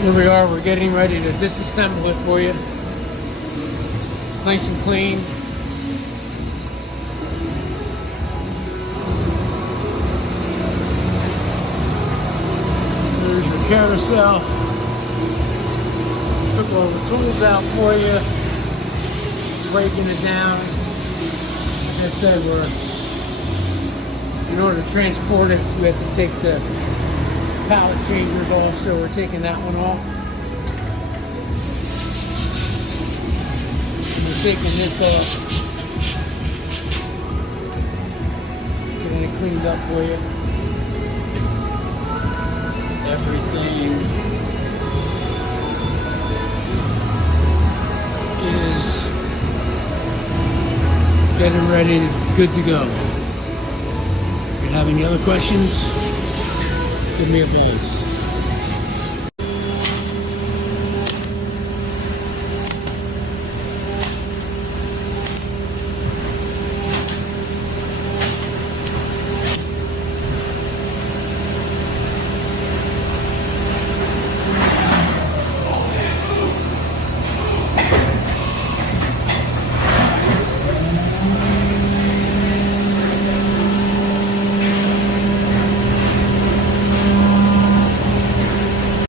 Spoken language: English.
Here we are, we're getting ready to disassemble it for you. Nice and clean. There's your carousel. Took all the tools out for you. Breaking it down. Like I said, in order to transport it, we have to take the pallet changers off, so we're taking that one off. We're taking this off. Getting it cleaned up for you. Everything is getting ready, good to go. If you have any other questions, give me a buzz.